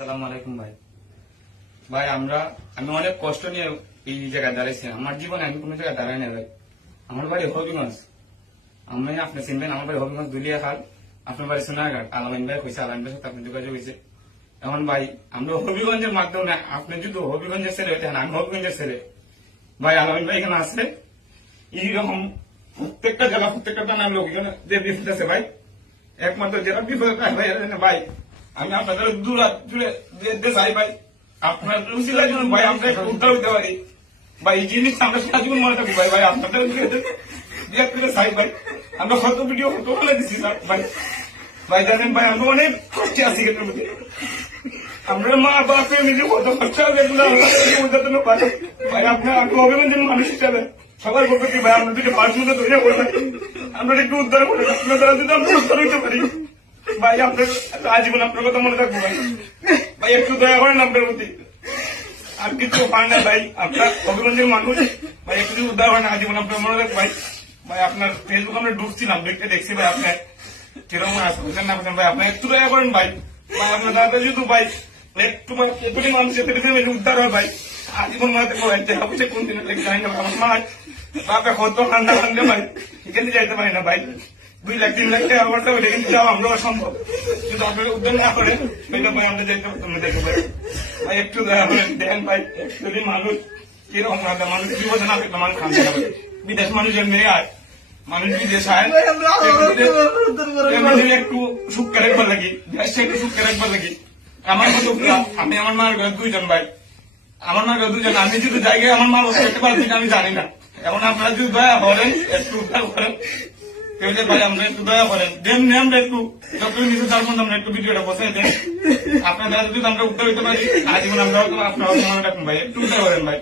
সালাম আলাইকুম ভাই। ভাই, আমরা আমি অনেক কষ্ট নিয়ে এই জায়গায় দাঁড়াইছি। আমার জীবনে আমি কোনো জায়গায় দাঁড়াই না ভাই। আমার বাড়ি হবিগঞ্জ। আমি আপনি চিনবেন, আমার বাড়ি হবিগঞ্জ দুলিয়া খাল আপনার বাড়ি সোনারঘাট। আলামিন ভাই হয়েছে আলামিন ভাইয়ের সাথে আপনি যোগাযোগ হয়েছে এখন ভাই, আমরা হবিগঞ্জের মাধ্যমে আপনি যদি হবিগঞ্জের ছেলে হইতেন আমি হবিগঞ্জের ছেলে। ভাই, আলামিন ভাই এখানে আছে। এইরকম প্রত্যেকটা জেলা, প্রত্যেকটা থানার লোক এখানে যে বিপদ আছে ভাই। একমাত্র জেলা বিপদ ভাই ভাই আমি আপনাদের দূর জুড়ে যেতে চাই ভাই। আপনার রুচিলার জন্য ভাই, আমরা উদ্ধার হতে পারি। ভাই, এই জিনিস আমরা সারা জীবন মনে থাকব ভাই ভাই, আপনাদের চাই ভাই। আমরা কত ভিডিও কত বলে স্যার, ভাই। ভাই, জানেন ভাই, আমরা অনেক কষ্টে আছি কিন্তু আমরা মা, বাপে নিজে কত কষ্ট হবে ভাই। আপনার আমি অভিনন্দন মানুষ হিসাবে সবাই বলবে কি ভাই আপনার দুটো পাঁচ মিনিট ধরে আমরা একটু উদ্ধার করে, আপনার দ্বারা যদি আমরা উদ্ধার হইতে পারি। ভাই, আপনার আজীবন আপনার কথা মনে থাকব ভাই। ভাই, একটু দয়া করেন আপনার প্রতি। আর কিছু পান না ভাই, আপনার অভিগঞ্জের মানুষ। ভাই, একটু উদ্ধার হয় না, আজীবন আপনার মনে রাখ ভাই। ভাই, আপনার ফেসবুক আমরা ঢুকছিলাম, দেখতে দেখছি ভাই আপনার কীরকম আছে না ভাই? আপনি একটু দয়া করেন ভাই। ভাই, আপনার দাদা যদি ভাই, একটু মানে মানুষের থেকে উদ্ধার হয় ভাই। আজীবন মনে থাকব ভাই, দেখা পয়সা কোন দিনে যাই না আমার মা বাপে কত ঠান্ডা ঠান্ডা ভাই, এখানে যাইতে পারি না ভাই। দুই লাখ তিন লাখ টাকা আমার টাকা কিন্তু যাওয়া আমরা অসম্ভব কিন্তু আপনারা উদ্যোগ না করে সেটা ভাই আমরা যাইতে পারতাম না দেখতে পারি। ভাই একটু দেখেন ভাই যদি মানুষ কীরকম রাখবে মানুষ বিপদে না থাকলে মানুষ খান যাবে বিদেশ মানুষের মেয়ে আয় মানুষ বিদেশ আয়। এমনি একটু সুখকে রাখবার লাগি দেশটা একটু সুখকে রাখবার লাগি। আমার মতো আমি আমার মার ঘরে দুইজন ভাই। আমার মা দুজন আমি যদি জায়গায় আমার মা বসে করতে পারছি আমি জানি না। এখন আপনারা যদি দয়া করেন একটু উদ্ধার করেন। আমরা একটু দয়া করেন? দেন আমরা একটু যত নিজে তার আমরা একটু ভিডিওটা বসে আপনার দ্বারা যদি আমরা উত্তর হইতে পারি আজীবন আমরা আপনার ভাই, একটু উদ্ধার করেন ভাই।